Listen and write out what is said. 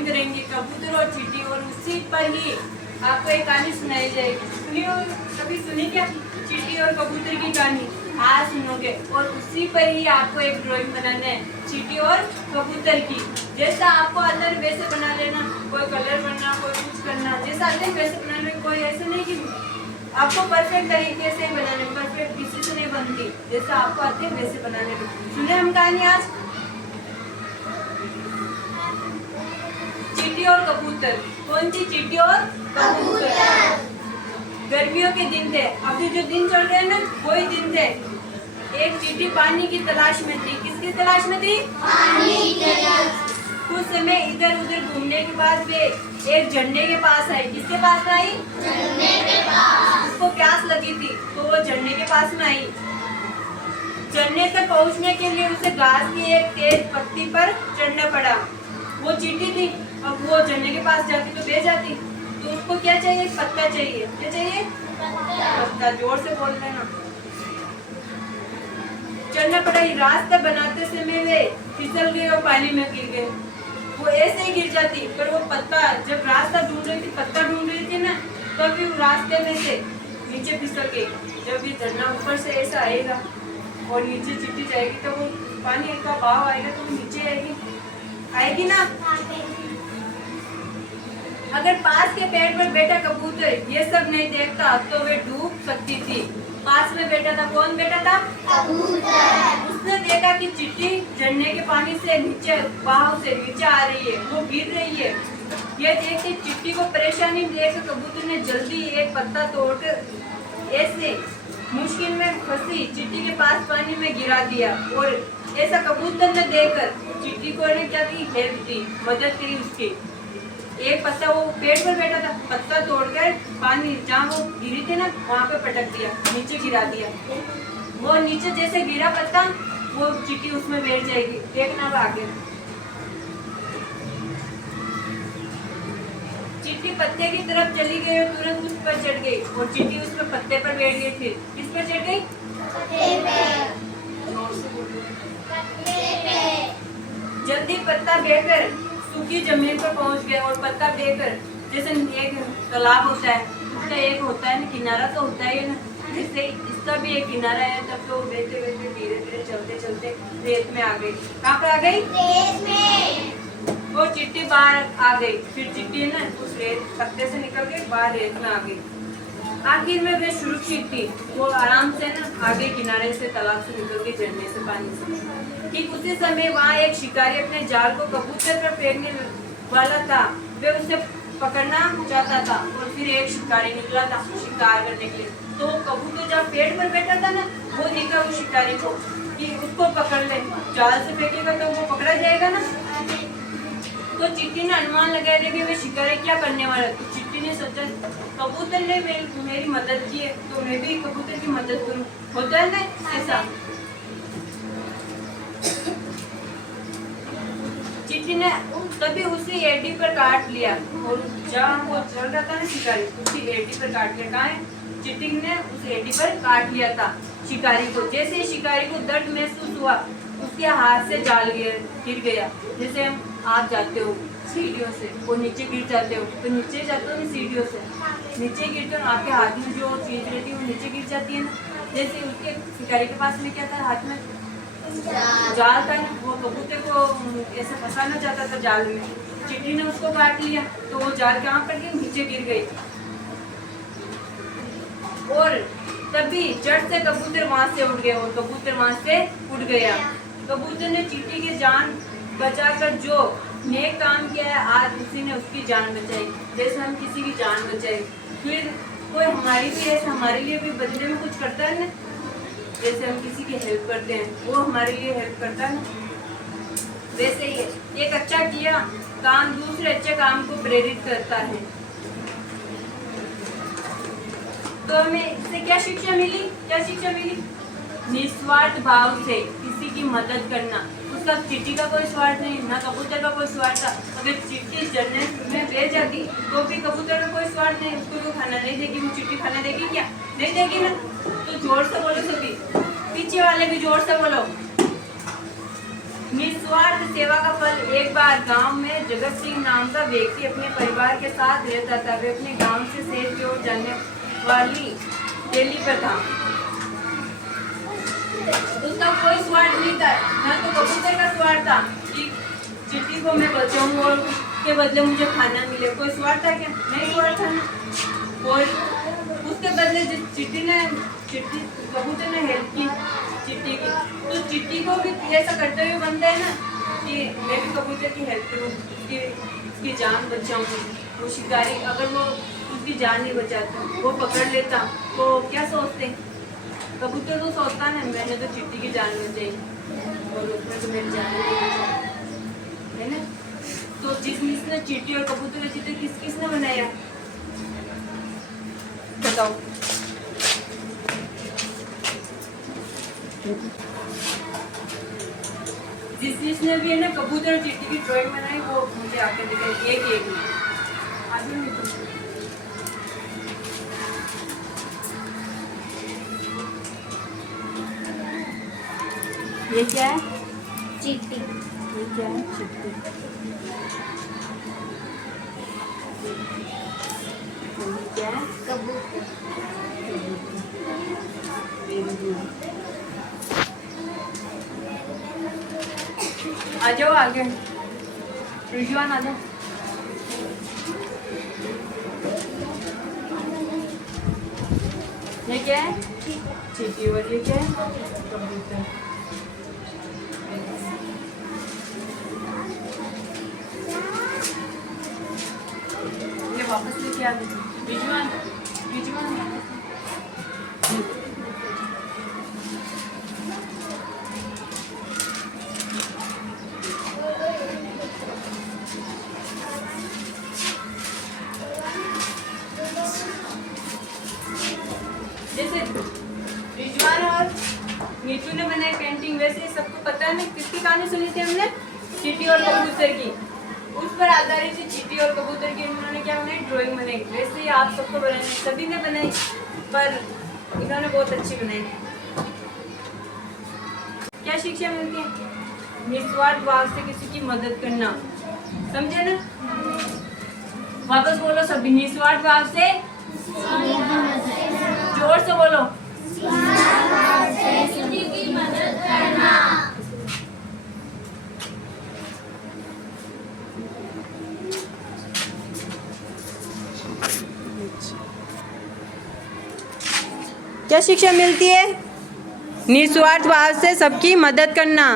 Drawing करेंगे कबूतर और चींटी, और उसी पर ही आपको एक कहानी सुनाई जाएगी। सुनी हो कभी? सुनी क्या चींटी और कबूतर की कहानी? आज सुनोगे। और उसी पर ही आपको एक ड्राइंग बनाना है चींटी और कबूतर की। जैसा आपको आता है वैसे बना लेना, कोई कलर करना, कोई कुछ करना, जैसा आता है वैसे बनाना। कोई ऐसे नहीं कि आपको परफेक्ट तरीके से बनाने, परफेक्ट किसी से नहीं बनती, जैसा आपको आते हैं वैसे बनाने में। सुने हम कहानी आज चींटी और कबूतर। कौन सी? चींटी और कबूतर। गर्मियों के दिन थे, अभी जो दिन चल रहे हैं ना वही दिन थे। एक चींटी पानी की तलाश में थी। किसकी तलाश में थी? पानी की तलाश। कुछ समय इधर उधर घूमने के बाद वे एक झरने के पास आई। किसके पास आई? झरने के पास। उसको प्यास लगी थी तो वो झरने के पास में आई। झरने तक पहुंचने के लिए उसे घास की एक तेज पत्ती पर चढ़ना पड़ा। वो चींटी थी, अब वो झरने के पास जाती तो बह जाती, तो उसको क्या चाहिए? पत्ता चाहिए। क्या चाहिए? पत्ता। जोर से बोल देना। चढ़ना पड़ा। रास्ता बनाते समय वे फिसल गए और पानी में गिर गए। वो ऐसे ही गिर जाती, पर वो पत्ता, जब रास्ता ढूंढ रही थी, पत्ता ढूंढ रही थी ना, तभी वो रास्ते में से नीचे फिसल गई। जब ये झरना ऊपर से ऐसा आएगा और नीचे चींटी जाएगी तो वो पानी का बहाव आएगा तो वो नीचे आएगी ना। अगर पास के पेड़ पर बैठा कबूतर ये सब नहीं देखता तो वे डूब सकती थी। पास में बैठा था, कौन बैठा था? कबूतर। उसने देखा कि चींटी झरने के पानी से नीचे, बहाव से नीचे आ रही है, वो गिर रही है। ये देख के चींटी को परेशानी देख कबूतर ने जल्दी एक पत्ता तोड़कर ऐसे मुश्किल में फंसी चींटी के पास पानी में गिरा दिया। और ऐसा कबूतर ने देखकर चींटी को ने क्या की? हेल्प दी, मदद करी उसकी। एक पत्ता, वो पेड़ पर बैठा था, पत्ता तोड़कर पानी जहाँ वो गिरी थी ना वहाँ पे पटक दिया, नीचे गिरा दिया। वो नीचे जैसे गिरा पत्ता, वो चींटी उसमें बैठ जाएगी। देखना अब आगे। चींटी पत्ते की तरफ चली गई और तुरंत उस पर चढ़ गई, और चींटी उस पर पत्ते पर बैठ गई थी। किस पर चढ़ गई? पत्ते पे। जल्दी पत्ता बेकर सूखी जमीन पर पहुंच गया, और पत्ता बेकर जैसे एक तालाब होता है, उसका एक होता है ना किनारा, तो होता है ना, जिससे इसका भी एक किनारा है। तब तो बहते बहते धीरे धीरे चलते चलते रेत में आ गई। कहाँ पर आ गई? रेत में। वो चींटी बाहर आ गई। फिर चींटी ना उस रेत पत्ते से निकल गई, बाहर रेत में आ गई। आखिर में वे सुरक्षित थी। वो आराम से ना आगे किनारे से तालाब से निकल के झरने से पानी से। ठीक उसी समय वहाँ एक शिकारी अपने जाल को कबूतर पर फेंकने वाला था। वे उसे पकड़ना चाहता था, और फिर एक शिकारी निकला था शिकार करने के लिए। तो कबूतर जब पेड़ पर बैठा था ना, वो दिखा उस शिकारी को कि उसको पकड़ ले। जाल से फेंकेगा तो वो पकड़ा जाएगा ना। तो चींटी ने अनुमान लगा दिया कि वे शिकारी क्या करने वाला। तो चींटी ने सोचा कबूतर ने मेरी मदद की है तो मैं भी कबूतर की मदद करूं। होता है ना ऐसा। चींटी ने तभी उसी एड़ी पर काट लिया, और जहाँ वो चल रहा था ना शिकारी, उसी एड़ी पर काट लिया। कहाँ है? चींटी ने उस एड़ी पर काट लिया था शिकारी को। जैसे ही शिकारी को दर्द महसूस हुआ, उसके हाथ से जाल गिर गया। जैसे आप जाते हो सीढ़ियों से, वो नीचे गिर जाते हो, तो नीचे जाते हो ना सीढ़ियों से, नीचे गिरते हो, आपके हाथ में जो चीज रहती है वो नीचे गिर जाती है ना। जैसे उसके शिकारी के पास में क्या था? हाथ में जाल था ना। वो कबूतर को ऐसे फंसाना चाहता था जाल में। चींटी ने उसको काट लिया, तो वो जाल कहाँ पर गई? नीचे गिर गई। और तभी जड़ से कबूतर वहां से उड़ गया, और कबूतर वहां से उड़ गया। कबूतर ने चींटी की जान बचाकर जो नेक काम किया है, आज उसी ने उसकी जान बचाई। जैसे हम किसी की जान बचाए, फिर कोई हमारी भी ऐसे हमारे लिए भी बदले में कुछ करता है ना। जैसे हम किसी की हेल्प करते हैं, वो हमारे लिए हेल्प करता है ना, वैसे ही एक अच्छा किया काम दूसरे अच्छे काम को प्रेरित करता है। तो हमें इससे क्या शिक्षा मिली? क्या शिक्षा मिली? निस्वार्थ भाव से किसी की मदद करना। उसका चींटी का कोई स्वार्थ नहीं, ना कबूतर का कोई स्वार्थ था। अगर चींटी जन्नत में ले जाती तो भी कबूतर का कोई स्वार्थ नहीं, उसको तो खाना नहीं देगी। वो चींटी खाना देगी क्या? नहीं देगी ना। तो जोर से बोलो सभी, पीछे वाले भी जोर से बोलो। निस्वार्थ सेवा का फल। एक बार गांव में जगत सिंह नाम का व्यक्ति अपने परिवार के साथ रहता था। वे अपने गांव से शहर की ओर जाने वाली रैली पर था। उसका कोई स्वार्थ नहीं था, न तो कबूतर का स्वार्थ था कि चिट्टी को मैं बचाऊं और उसके बदले मुझे खाना मिले। कोई स्वार्थ था क्या? नहीं स्वार्थ था ना। और उसके बदले जिस चिट्टी कबूतर ने हेल्प की चिट्टी की, तो चिट्टी को भी ऐसा करते हुए बनता है ना कि मैं भी कबूतर की हेल्प करूँ, उसकी जान बचाऊँ। वो शिकारी अगर वो उसकी जान नहीं बचाता, वो पकड़ लेता, तो क्या सोचते? कबूतर तो सोचता ना मैंने तो चिट्टी की जान बचाई और उसमें तो मेरी जान नहीं बचाई, है ना। तो जिसने चिट्टी और कबूतर का चित्र किसने बनाया बताओ? जिसने भी है ना कबूतर और चिट्टी की ड्राइंग बनाई वो मुझे आके दिखाई एक आगे नहीं तो। ये क्या है? चिट्टी। ये क्या है? चिट्टी। ये क्या है? कबूतर। आ जाओ आगे, रिजवान आ जाओ। ये क्या है? चींटी। और ये क्या है? कबूतर। ये वापस लेके आ गए रिजवान। जैसे रिजवान और नीतू ने बनाई पेंटिंग, वैसे सबको पता है ना किसकी कहानी सुनी थी हमने? चींटी और कबूतर की। उस पर आधारित चींटी और कबूतर की उन्होंने क्या बनाई? ड्राइंग बनाई। वैसे ही आप सबको बनाई, सभी ने बनाई, पर इन्होंने बहुत अच्छी बनाई। क्या शिक्षा मिलती है? निस्वार्थ भाव से किसी की मदद करना, समझे ना? वापस बोलो सभी, निस्वार्थ भाव से, जोर से बोलो, किसी की मदद करना। क्या शिक्षा मिलती है? निस्वार्थ भाव से सबकी मदद करना।